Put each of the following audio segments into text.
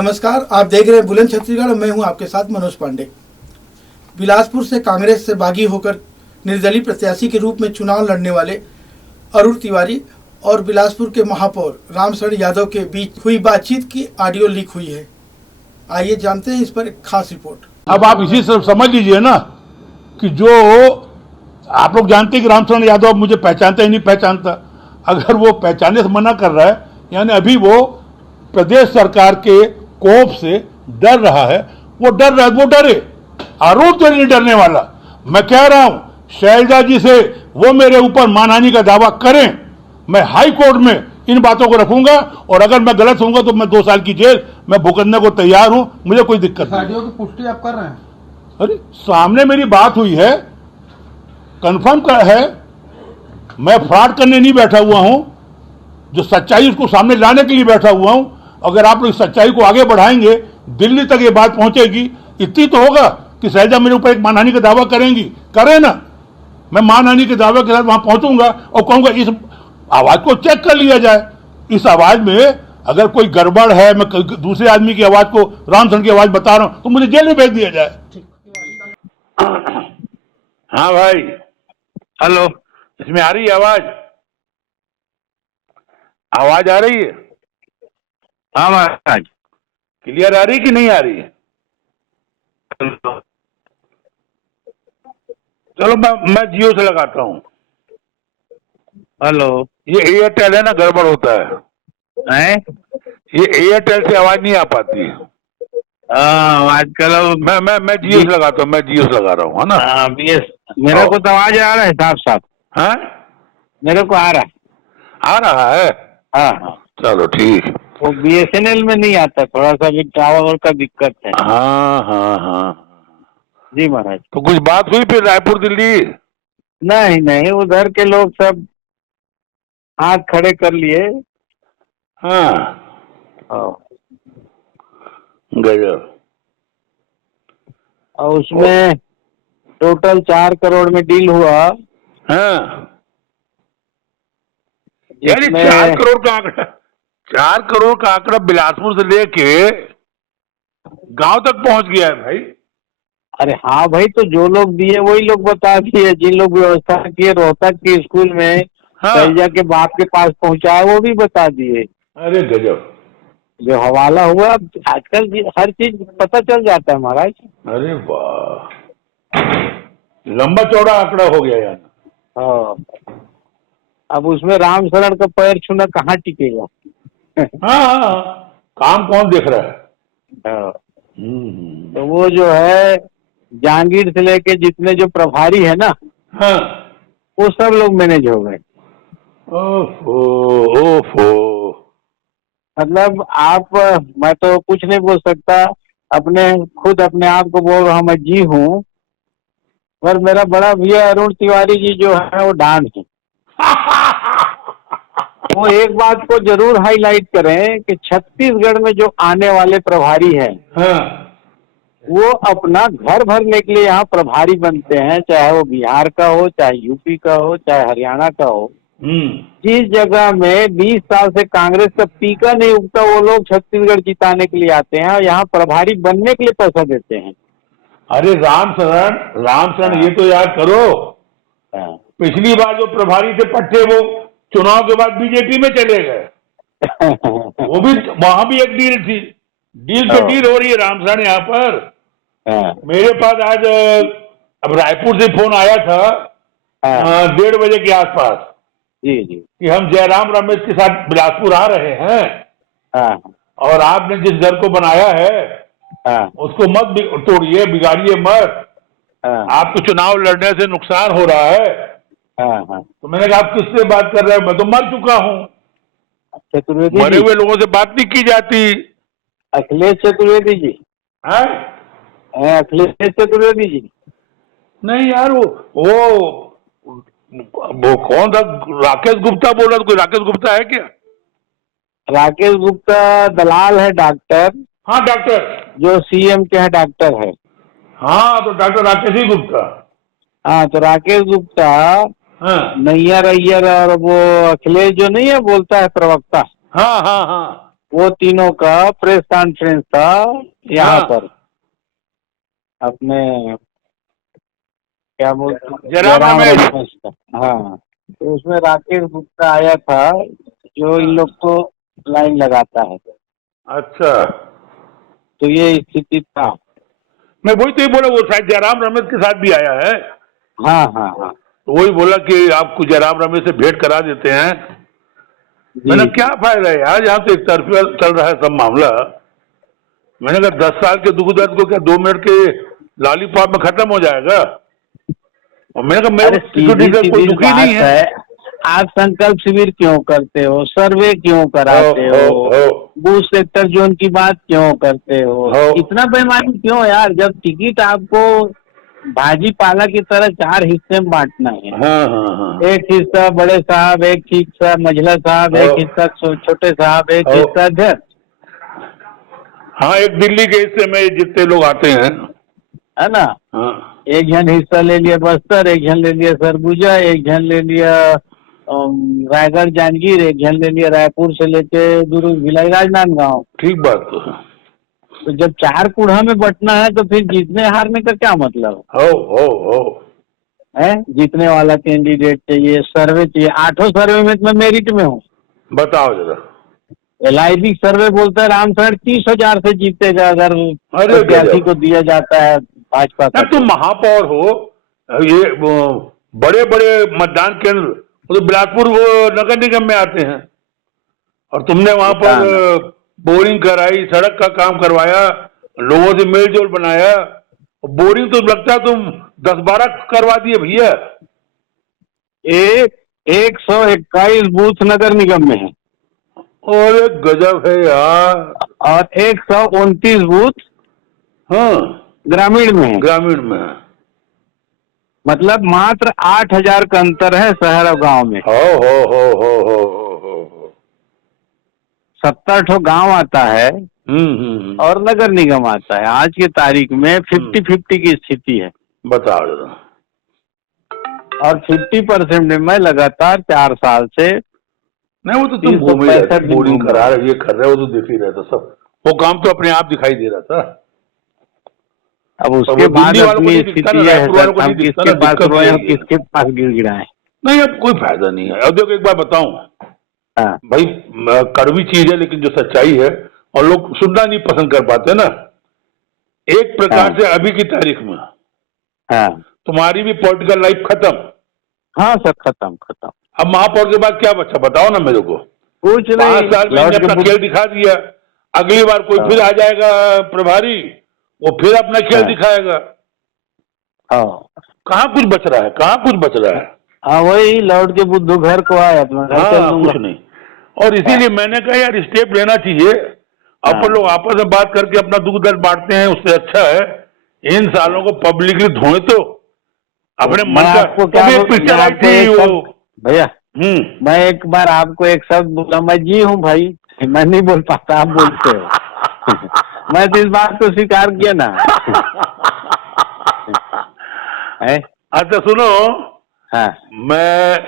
नमस्कार, आप देख रहे हैं बुलंद छत्तीसगढ़ और मैं हूं आपके साथ मनोज पांडे। बिलासपुर से कांग्रेस से बागी होकर निर्दलीय प्रत्याशी के रूप में चुनाव लड़ने वाले अरुण तिवारी और बिलासपुर के महापौर रामशरण यादव के बीच हुई बातचीत की ऑडियो लीक हुई है। आइए जानते हैं इस पर एक खास रिपोर्ट। अब आप इसी से समझ लीजिए ना कि जो आप लोग जानते हैं कि रामशरण यादव मुझे पहचानता ही नहीं पहचानता। अगर वो पहचानने से मना कर रहा है यानी अभी वो प्रदेश सरकार के कोप से डर रहा है। वो डरे। अरुण तो नहीं डरने वाला। मैं कह रहा हूं शैलजा जी से वो मेरे ऊपर मानहानि का दावा करें, मैं हाई कोर्ट में इन बातों को रखूंगा और अगर मैं गलत होऊंगा तो मैं 2 साल की जेल मैं भुगतने को तैयार हूं। मुझे कोई दिक्कत नहीं। ऑडियो की पुष्टि आप कर रहे हैं? अरे सामने मेरी बात हुई है, कंफर्म है। मैं फ्रॉड करने नहीं बैठा हुआ हूं, जो सच्चाई उसको सामने लाने के लिए बैठा हुआ हूं। अगर आप लोग सच्चाई को आगे बढ़ाएंगे, दिल्ली तक ये बात पहुंचेगी। इतनी तो होगा कि शैलजा मेरे ऊपर एक मानहानि का दावा करेंगी, करे ना। मैं मानहानि के दावे के साथ वहां पहुंचूंगा और कहूंगा इस आवाज को चेक कर लिया जाए। इस आवाज में अगर कोई गड़बड़ है, मैं दूसरे आदमी की आवाज को रामशरण की आवाज बता रहा हूं, तो मुझे जेल में भेज दिया जाए। हाँ भाई, हेलो, इसमें आ रही है आवाज? आवाज आ रही है? हाँ महाराज, क्लियर आ रही कि नहीं आ रही है? चलो मैं जियो से लगाता हूँ। हेलो, ये एयरटेल है ना, गड़बड़ होता है। ये एयरटेल से आवाज नहीं आ पाती है। आजकल मैं जियो से लगाता हूँ। मैं जियो से लगा रहा हूँ, है ना। बीएस मेरे को तो आवाज आ रहा है साफ साफ। हाँ, मेरे को आ रहा है। आ रहा है। हाँ, चलो ठीक। वो बीएसएनएल में नहीं आता, थोड़ा सा भी टावर का दिक्कत है। हाँ। जी महाराज। तो कुछ बात हुई फिर रायपुर दिल्ली? नहीं, उधर के लोग सब हाथ खड़े कर लिए। हाँ, गजब। और उसमें टोटल 4 करोड़ में डील हुआ। हाँ, यानी इसमें 4 करोड़ का आंकड़ा। 4 करोड़ का आंकड़ा बिलासपुर से लेके गांव तक पहुंच गया है भाई। अरे हाँ भाई, तो जो लोग दिए वही लोग बता दिए। जिन लोग व्यवस्था किए रोहतक के स्कूल में हाँ। शैलजा के बाप के पास पहुंचाए वो भी बता दिए। अरे गजब। जो हवाला हुआ, आजकल हर चीज पता चल जाता है महाराज। अरे वाह, लंबा चौड़ा आंकड़ा हो गया यार। हाँ, अब उसमें रामशरण का पैर छूना कहाँ टिकेगा? हाँ, काम कौन देख रहा है? हाँ। तो वो जो है जहांगीर से लेके जितने जो प्रभारी है ना, हाँ। वो सब लोग मैनेज हो गए। ओफो। मतलब मैं तो कुछ नहीं बोल सकता, खुद अपने आप को बोल रहा हूँ मैं जी हूँ, पर मेरा बड़ा भैया अरुण तिवारी जी जो है वो डांस है। वो एक बात को जरूर हाईलाइट करें कि छत्तीसगढ़ में जो आने वाले प्रभारी हैं, हाँ। वो अपना घर भरने के लिए यहाँ प्रभारी बनते हैं, चाहे वो बिहार का हो, चाहे यूपी का हो, चाहे हरियाणा का हो। जिस जगह में 20 साल से कांग्रेस का पीका नहीं उगता, वो लोग छत्तीसगढ़ जिताने के लिए आते हैं और यहाँ प्रभारी बनने के लिए पैसा देते हैं। अरे रामशरण ये तो याद करो, पिछली बार जो प्रभारी थे पट्टे, वो चुनाव के बाद बीजेपी में चले गए। वो भी वहां भी एक डील थी। डील हो रही है रामशरण यहाँ पर। मेरे पास आज अब रायपुर से फोन आया था 1:30 बजे के आसपास जी कि हम जयराम रमेश के साथ बिलासपुर आ रहे हैं और आपने जिस घर को बनाया है उसको मत तोड़िए, बिगाड़िए मत। आपको चुनाव लड़ने से नुकसान हो रहा है। तो मैंने कहा आप किससे बात कर रहे हैं? मैं तो मर चुका हूँ। चतुर्वेदी, मरे हुए लोगों से बात नहीं की जाती। अखिलेश चतुर्वेदी जी। है अखिलेश चतुर्वेदी जी? नहीं यार, वो कौन था? राकेश गुप्ता बोल रहा था। कोई राकेश गुप्ता है क्या? राकेश गुप्ता दलाल है, डॉक्टर। हाँ, डॉक्टर जो सीएम के हैं डॉक्टर है। हाँ, तो डॉक्टर राकेश ही गुप्ता। हाँ, तो राकेश गुप्ता, नैयर अय्यर और वो अखिलेश जो नहीं है बोलता है प्रवक्ता। हाँ। वो तीनों का प्रेस कॉन्फ्रेंस था यहाँ हाँ। पर अपने क्या बोलते हैं, जयराम रमेश। का। हाँ, तो उसमें राकेश गुप्ता आया था जो इन लोग को लाइन लगाता है। अच्छा, तो ये स्थिति था। मैं वही तो ही बोला, वो शायद जयराम रमेश के साथ भी आया है, हाँ हाँ हाँ तो वही बोला कि आपको जयराम रमेश से भेंट करा देते हैं। जी। मैंने क्या फायदा है यार, यहाँ तो एक तरफा चल रहा है सब मामला। मैंने कहा 10 साल के दुख दर्द को क्या 2 मिनट के लॉलीपॉप में खत्म हो जाएगा। और मैंने कहा मेरे अरे को सिक्योरिटी से कोई दुखी नहीं है। आप संकल्प शिविर क्यों करते हो, सर्वे क्यों कराते हो, बूथ सेक्टर जोन की बात क्यों करते हो, इतना बेईमानी क्यों यार, जब टिकट आपको भाजी पाला की तरह 4 हिस्से में बांटना है। हाँ हाँ हाँ। एक हिस्सा बड़े साहब, एक हिस्सा मझला साहब, एक हिस्सा छोटे साहब, एक हिस्सा अध्यक्ष। हाँ, एक दिल्ली के हिस्से में जितने लोग आते हैं, है ना। हाँ। एक जन हिस्सा ले लिया बस्तर, एक जन ले लिया सरगुजा, एक जन ले लिया रायगढ़ जांजगीर, एक जन ले लिया रायपुर से लेके दुर्ग भिलाई राजनांदगांव। ठीक बात तो है। तो जब 4 कूड़ा में बंटना है तो फिर जीतने हारने का क्या मतलब हो है। जीतने वाला कैंडिडेट चाहिए, सर्वे चाहिए। 8 सर्वे में मैं मेरिट में हूँ। बताओ जरा। LIB सर्वे बोलता है रामसर 30,000 से जीतेगा अगर प्रत्याशी को दिया जाता है भाजपा का। तुम महापौर हो, ये बड़े बड़े मतदान केंद्र वो तो बिलासपुर वो नगर निगम में आते हैं, और तुमने वहां पर बोरिंग कराई, सड़क का काम करवाया, लोगों से मेल जोल बनाया। बोरिंग तो लगता है तुम 10-12 करवा दिए भैया। 121 बूथ नगर निगम में है और गजब है यार। और 129 बूथ हाँ ग्रामीण में है। ग्रामीण में है, मतलब मात्र 8,000 का अंतर है शहर और गांव में। हो 70 ठो गांव आता है और नगर निगम आता है। आज की तारीख में 50-50 की स्थिति है। बताओ जरा। और 50% में मैं लगातार 4 साल से नहीं, वो तो तुम घूम ही रहे थे, बोरिंग करा रहे, ये कर रहे हो, तो दिख ही रहा था सब। वो काम तो अपने आप दिखाई दे रहा था। अब उसके बाद अपनी स्थिति है, हम किसके पास रोए, किसके पास गिड़गिड़ाए। नहीं, अब कोई फायदा नहीं है। अब देखो एक बार बताऊं, भाई कड़वी चीज है लेकिन जो सच्चाई है, और लोग सुनना नहीं पसंद कर पाते ना। एक प्रकार से अभी की तारीख में तुम्हारी भी पॉलिटिकल लाइफ खत्म। हाँ सर, खत्म। अब महापौर के बाद क्या बचा बताओ ना मेरे को। कुछ नहीं, 5 साल में अपना खेल दिखा दिया। अगली बार कोई फिर आ जाएगा प्रभारी, वो फिर अपना खेल दिखाएगा। कहाँ कुछ बच रहा है। हाँ, वही लौट के बुद्धू घर को आए अपना घर। हाँ, कुछ नहीं। और इसीलिए मैंने कहा यार स्टेप लेना चाहिए। अपन लोग आपस में बात करके अपना दुख दर्द बांटते हैं, उससे अच्छा है इन सालों को पब्लिकली धोए तो अपने मन का। एक पिक्चर आई थी वो भैया, मैं एक बार आपको एक शब्द बोला, मैं जी हूँ भाई, मैं नहीं बोल पाता, आप बोलते हो। मैं तो इस बात को स्वीकार किया ना। अच्छा सुनो, मैं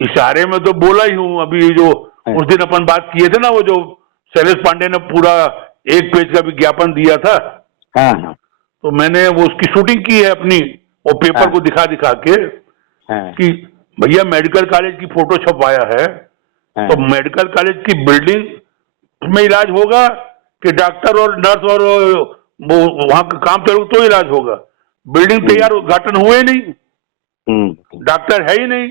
इशारे में तो बोला ही हूँ। अभी जो उस दिन अपन बात किए थे ना, वो जो शैलेश पांडे ने पूरा 1 पेज का विज्ञापन दिया था, तो मैंने वो उसकी शूटिंग की है अपनी, वो पेपर को दिखा के कि भैया मेडिकल कॉलेज की फोटो छपवाया है, तो मेडिकल कॉलेज की बिल्डिंग में इलाज होगा कि डॉक्टर और नर्स और वो वहां का काम चलू तो इलाज होगा। बिल्डिंग तैयार उद्घाटन हुए नहीं, डॉक्टर है ही नहीं,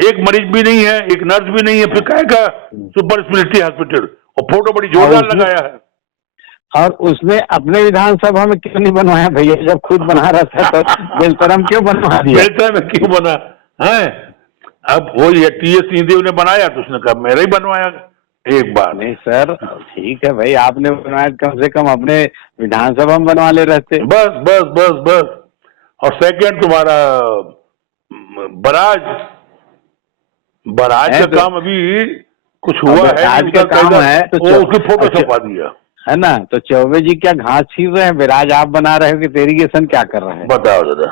एक मरीज भी नहीं है, एक नर्स भी नहीं है, फिर कहेगा सुपर स्पेशलिटी हॉस्पिटल। और फोटो बड़ी जोरदार लगाया है। और उसने अपने विधानसभा में क्यों नहीं बनवाया भैया, जब खुद बना रहा था तो बेलतरम क्यों बनवा दिया? बेलतरम में क्यों बना है? अब वो ये TS सिंहदेव ने बनाया तो उसने कहा मेरा ही बनवाया एक बार। नहीं सर, ठीक है भाई, आपने बनवाया, कम से कम अपने विधानसभा में बनवा ले रहते। बस। और सेकंड तुम्हारा बराज का काम अभी कुछ हुआ है, आज का काम है तो उसकी फोटो छपा दिया है ना। तो चौबे जी क्या घास छीन रहे हैं, विराज आप बना रहे हो कि इरिगेशन क्या कर रहे हैं? बताओ दादा।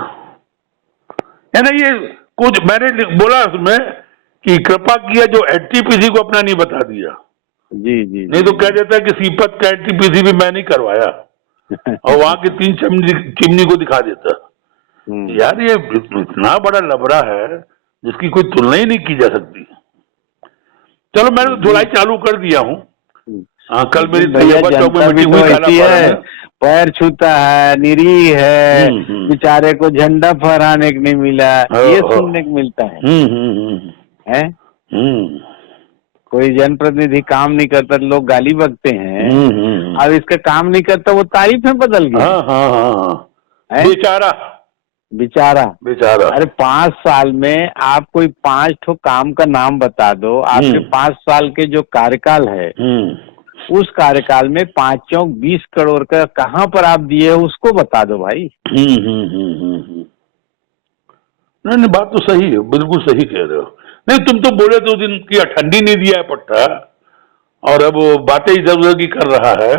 है ना, ये कुछ मैंने बोला उसमें कि कृपा किया जो एनटीपीसी को अपना नहीं बता दिया। जी जी। नहीं तो कह देता है कि सीपत का एनटीपीसी भी मैं नहीं करवाया और वहां की 3 चिमनी को दिखा देता। यार ये इतना बड़ा लबड़ा है जिसकी कोई तुलना ही नहीं की जा सकती। चलो मैंने तो धुलाई चालू कर दिया हूँ। कल मेरी चौक में मीटिंग हुई, पैर छूता है, निरीह है, बेचारे को झंडा फहराने को नहीं मिला, ये सुनने को मिलता है। कोई जनप्रतिनिधि काम नहीं करता तो लोग गाली बकते हैं। अब इसका काम नहीं करता वो तारीफ में बदल गया। बेचारा बेचारा बेचारा। अरे 5 साल में आप कोई 5 ठो काम का नाम बता दो। आपके 5 साल के जो कार्यकाल है उस कार्यकाल में 5 चौक 20 करोड़ का कहाँ पर आप दिए उसको बता दो भाई। नहीं, बात तो सही है, बिल्कुल सही कह रहे हो। नहीं, तुम तो बोले 2 दिन की ठंडी नहीं दिया है पट्टा और अब बातें इधर उधर की कर रहा है।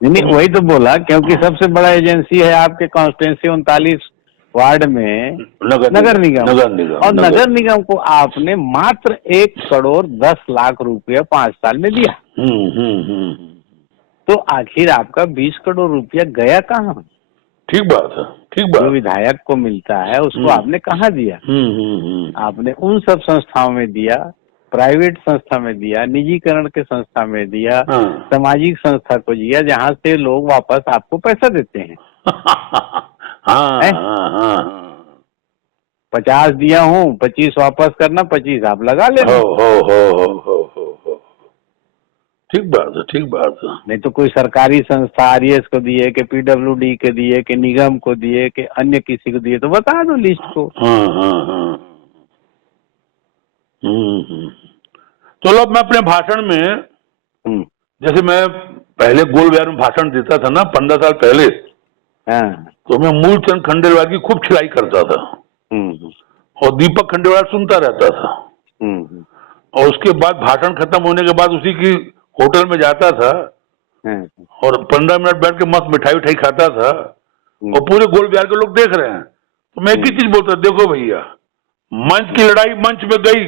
नहीं, वही तो बोला, क्योंकि सबसे बड़ा एजेंसी है आपके कॉन्स्टिट्यूंसी 39 वार्ड में नगर निगम। और नगर निगम को आपने मात्र 1 करोड़ 10 लाख रुपया 5 साल में दिया। तो आखिर आपका 20 करोड़ रुपया गया कहाँ? ठीक बात है, ठीक बात। जो विधायक को मिलता है उसको आपने कहाँ दिया? आपने उन सब संस्थाओं में दिया, प्राइवेट संस्था में दिया, निजीकरण के संस्था में दिया, सामाजिक संस्था को दिया, जहाँ से लोग वापस आपको पैसा देते हैं। 50 दिया हूँ, 25 वापस करना, 25 आप लगा लेना। ठीक बात है, ठीक बात है। नहीं तो कोई सरकारी संस्था आरएस को दिए कि पीडब्ल्यूडी के दिए कि निगम को दिए कि अन्य किसी को दिए तो बता दो लिस्ट को। चलो अब मैं अपने भाषण में, जैसे मैं पहले गोल बिहार में भाषण देता था ना 15 साल पहले, तो मैं मूलचंद खंडेलवाल की खूब छिड़ाई करता था और दीपक खंडेलवाल सुनता रहता था। और उसके बाद भाषण खत्म होने के बाद उसी की होटल में जाता था और 15 मिनट बैठ के मस्त मिठाई उठाई खाता था और पूरे गोल बिहार के लोग देख रहे हैं। तो मैं एक ही चीज बोलता, देखो भैया, मंच की लड़ाई मंच में गई,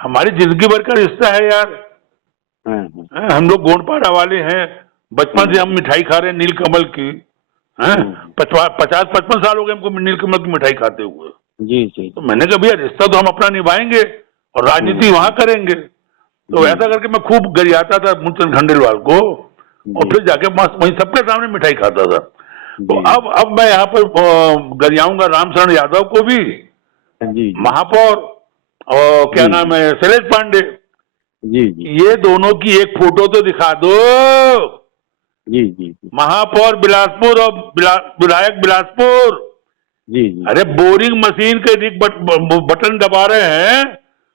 हमारी जिंदगी भर का रिश्ता है यार। हम लोग गोंडपाड़ा वाले हैं, बचपन से हम मिठाई खा रहे हैं नीलकमल की। 50-55 साल हो गए हमको नीलकमल की मिठाई खाते हुए। जी जी। तो मैंने कहा भैया रिश्ता तो हम अपना निभाएंगे और राजनीति वहां करेंगे। तो ऐसा करके मैं खूब गरियाता था मूलचंद खंडेलवाल को और फिर जाके मस्त वहीं सबके सामने मिठाई खाता था। तो अब मैं यहाँ पर गरियाऊंगा रामशरण यादव को भी, महापौर और क्या नाम है शैलेश पांडे जी, ये दोनों की एक फोटो तो दिखा दो। जी। महापौर बिलासपुर और विधायक बिलासपुर। जी। अरे बोरिंग मशीन के बटन दबा रहे हैं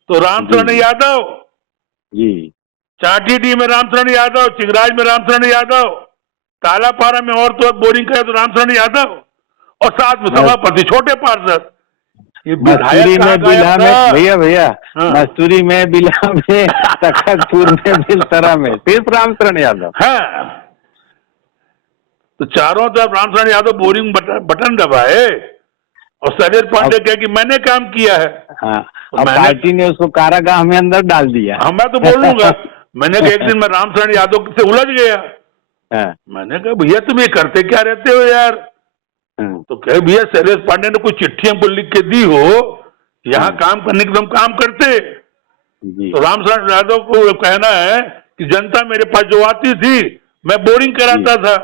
तो रामशरण यादव जी, चाटीडी में रामशरण यादव, चिंगराज में रामशरण यादव, तालापारा में और तो बोरिंग करे तो रामशरण यादव और साथ में सभापति छोटे पार्षद। मस्तूरी में बिला में भैया मस्तूरी में बिला में तखतपुर में बिलतरा में सिर्फ रामशरण यादव। तो चारों तरफ रामशरण यादव बोरिंग बटन दबाए और शैलेश पांडे कहे कि मैंने काम किया है। और पार्टी ने उसको कारागाह में अंदर डाल दिया। मैं तो बोलूंगा मैंने कहा एक दिन मैं रामशरण यादव से उलझ गया। मैंने कहा भैया तुम ये करते क्या रहते हो यार? तो कहे भैया शैलेश पांडे ने कोई चिट्ठी हमको लिख के दी हो यहाँ काम करने के, तो हम काम करते। तो रामशरण यादव को कहना है कि जनता मेरे पास जो आती थी मैं बोरिंग कराता था।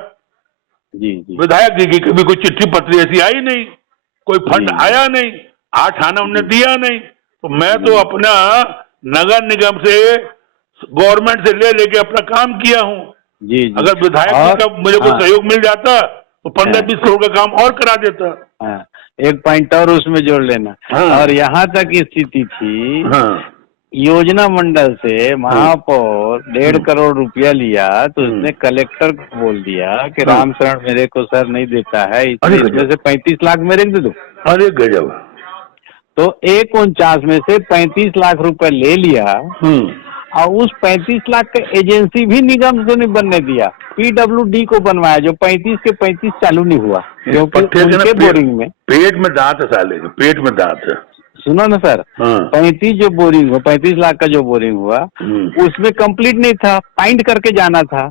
विधायक जी की कभी कोई चिट्ठी पत्री ऐसी आई नहीं, कोई फंड आया नहीं, 8 आना उन्होंने दिया नहीं। तो मैं तो अपना नगर निगम से गवर्नमेंट से लेके अपना काम किया हूँ। अगर विधायक जी का मुझे कोई सहयोग मिल जाता तो 15-20 करोड़ का काम और करा देता। एक पॉइंट और उसमें जोड़ लेना। और यहाँ तक स्थिति थी, योजना मंडल से महापौर 1.5 करोड़ रुपया लिया तो उसने कलेक्टर को बोल दिया कि रामशरण मेरे को सर नहीं देता है, इसमें से 35 लाख मेरे को दे दो। अरे गजब। तो 149 में से 35 लाख रुपए ले लिया और उस 35 लाख का एजेंसी भी निगम से नहीं बनने दिया, पीडब्ल्यूडी को बनवाया, जो 35 के 35 चालू नहीं हुआ क्योंकि उनके बोरिंग में पेट में दांत है साले के, पेट में दांत है। सुनो ना सर, 35 जो बोरिंग हुआ, 35 लाख का जो बोरिंग हुआ, उसमें कंप्लीट नहीं था, फाइंड करके जाना था।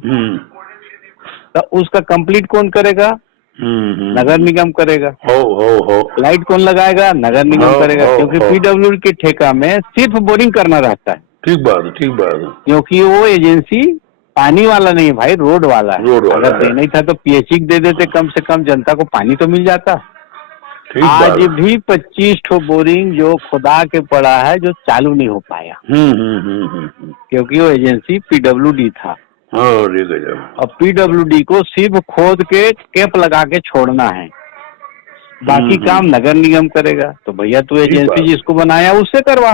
तो उसका कंप्लीट कौन करेगा? नगर निगम करेगा। हो लाइट कौन लगाएगा? नगर निगम करेगा, क्योंकि पीडब्ल्यूडी के ठेका में सिर्फ बोरिंग करना रहता है। ठीक बात है, ठीक बात है। क्योंकि वो एजेंसी पानी वाला नहीं है भाई, रोड वाला है। अगर देना ही था तो पीएचई दे देते, कम से कम जनता को पानी तो मिल जाता। आज भी 25 ठो बोरिंग जो खुदा के पड़ा है, जो चालू नहीं हो पाया। क्योंकि वो एजेंसी पीडब्ल्यूडी था। और पीडब्ल्यूडी को सिर्फ खोद के कैप लगा के छोड़ना है, बाकी काम नगर निगम करेगा। तो भैया तू एजेंसी जिसको बनाया उससे करवा।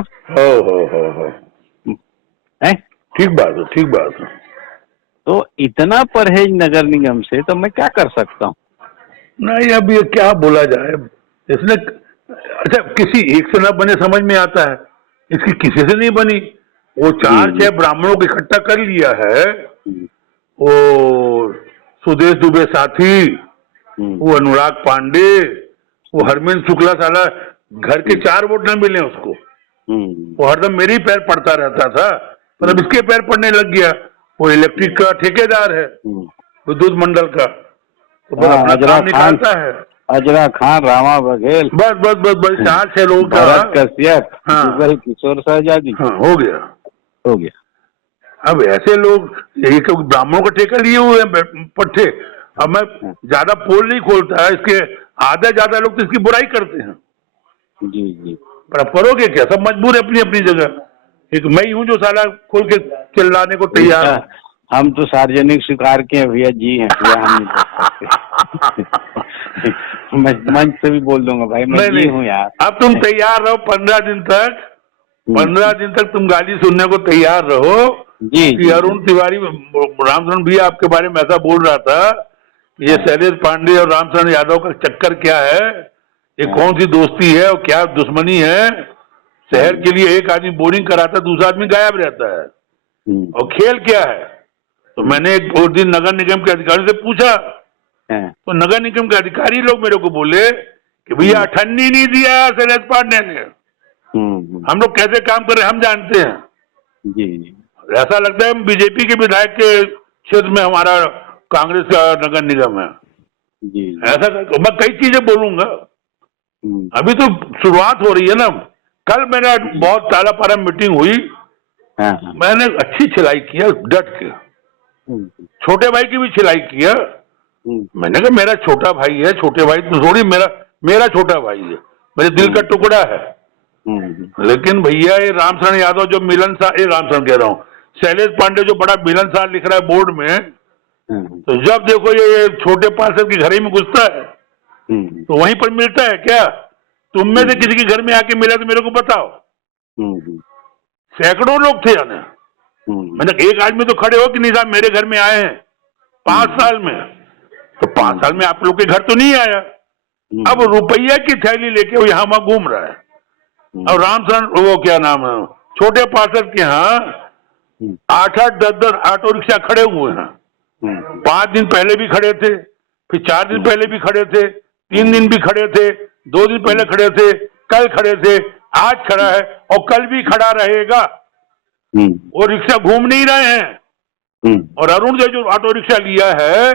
है ठीक बात है, ठीक बात है। तो इतना परहेज नगर निगम से, तो मैं क्या कर सकता हूँ? नहीं, अब ये क्या बोला जाए, इसने अच्छा किसी एक से ना बने, समझ में आता है, इसकी किसी से नहीं बनी। वो 4-6 ब्राह्मणों को इकट्ठा कर लिया है, वो सुदेश दुबे साथी, वो अनुराग पांडे, वो हरमेंद्र शुक्ला, साला घर के 4 वोट न मिले उसको। वो हरदम मेरे ही पैर पड़ता रहता था, पर अब इसके पैर पड़ने लग गया। वो इलेक्ट्रिक का ठेकेदार है, विद्युत मंडल का, तो बस अपना काम निकालता है। अजरा खान, रामा बघेल, बस 4-6 लोग का कश्यप, किशोर शहजादी, हो गया। अब ऐसे लोग एक ब्राह्मणों का ठेका लिए हुए हैं पट्टे। अब मैं ज्यादा पोल नहीं खोलता है, इसके आधे ज्यादा लोग तो इसकी बुराई करते हैं। जी। पर अब करोगे क्या, सब मजबूर है अपनी अपनी जगह। एक मैं ही हूँ जो साला खोल के चिल्लाने को तैयार है। हम तो सार्वजनिक स्वीकार किए भैया जी हैं, हम मैं मंच से भी बोल दूंगा भाई, मैं जी हूँ यार। अब तुम तैयार रहो 15 दिन तक, 15 दिन तक तुम गाली सुनने को तैयार रहो कि अरुण तिवारी, रामचरण भी आपके बारे में ऐसा बोल रहा था, ये शैलेश पांडे और रामचरण यादव का चक्कर क्या है, ये कौन सी दोस्ती है और क्या दुश्मनी है। शहर के लिए एक आदमी बोरिंग कराता, दूसरा आदमी गायब रहता है, और खेल क्या है। तो मैंने एक दिन नगर निगम के अधिकारी से पूछा, तो नगर निगम के अधिकारी लोग मेरे को बोले कि भैया अठन्नी नहीं दिया शैलेश पांडे ने, हम लोग कैसे काम कर रहे हैं हम जानते हैं। जी। ऐसा लगता है बीजेपी के विधायक के क्षेत्र में हमारा कांग्रेस का नगर निगम है। जी। ऐसा मैं कई चीजें बोलूंगा, अभी तो शुरुआत हो रही है ना। कल मेरा बहुत ताला पारा मीटिंग हुई, मैंने अच्छी छिलाई किया, डट के छोटे भाई की भी छिलाई किया। मैंने कहा मेरा छोटा भाई है, छोटे भाई तो थोड़ी, मेरा छोटा भाई है, मेरे दिल का टुकड़ा है। लेकिन भैया ये रामचरण यादव जो मिलनसार, रामचरण कह रहा हूँ, शैलेश पांडे जो बड़ा मिलनसार लिख रहा है बोर्ड में, तो जब देखो ये छोटे पार्षद के घर ही में घुसता है, तो वहीं पर मिलता है क्या? तुम में से किसी के घर में आके मिला तो मेरे को बताओ। सैकड़ों लोग थे आने, मैंने एक आदमी तो खड़े हो कि नहीं साहब मेरे घर में आए हैं 5 साल में, तो 5 साल में आप लोग के घर तो नहीं आया। अब रुपया की थैली लेके वो यहाँ वहां घूम रहा है। और रामचरण, वो क्या नाम है, छोटे पार्षद के यहाँ 8-8, 10-10 ऑटो रिक्शा खड़े हुए हैं। 5 दिन पहले भी खड़े थे, फिर 4 दिन पहले भी खड़े थे, 3 दिन भी खड़े थे, 2 दिन पहले खड़े थे, कल खड़े थे, आज खड़ा है और कल भी खड़ा रहेगा। वो रिक्शा घूम नहीं रहे हैं। और अरुण जो ऑटो रिक्शा लिया है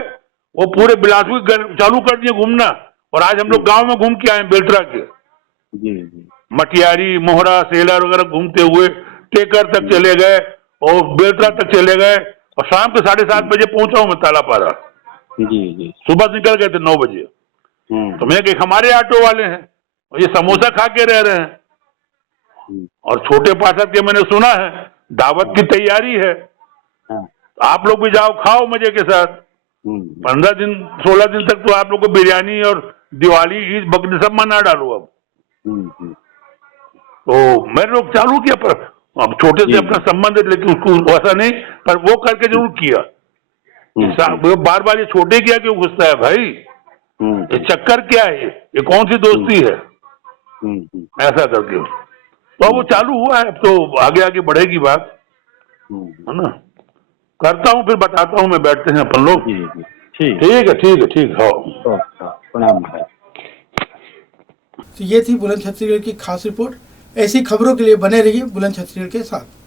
वो पूरे बिलासपुर चालू कर दिए घूमना। और आज हम लोग गांव में घूम के आए बेलतरा के, मटियारी, मोहरा, सेलर वगैरह घूमते हुए टेकर तक चले गए और बेलतरा तक चले गए, और शाम के 7:30 बजे पहुंचा हूं मैं तालापारा। सुबह निकल गए थे 9 बजे। तो मैंने कहा हमारे ऑटो वाले हैं और ये समोसा खा के रह रहे हैं। और छोटे पार्षद के मैंने सुना है दावत की तैयारी है, आप लोग भी जाओ, खाओ मजे के साथ। 15 दिन 16 दिन तक तो आप लोग को बिरयानी और दिवाली, ईद, बकरी सब मना डालो। अब तो मैंने लोग चालू किया, पर अब छोटे से अपना संबंध है, लेकिन उसको वैसा नहीं, पर वो करके जरूर किया। बार बार ये छोटे किया क्यों घुसता है भाई, ये चक्कर क्या है, ये कौन सी दोस्ती है, ऐसा करके। तो वो चालू हुआ है, तो आगे आगे बढ़ेगी बात, है ना। करता हूँ फिर बताता हूँ मैं, बैठते हैं अपन लोग। ठीक है। हाँ तो ये थी बुलंद छत्तीसगढ़ की खास रिपोर्ट। ऐसी खबरों के लिए बने रहिए बुलंद छत्तीसगढ़ के साथ।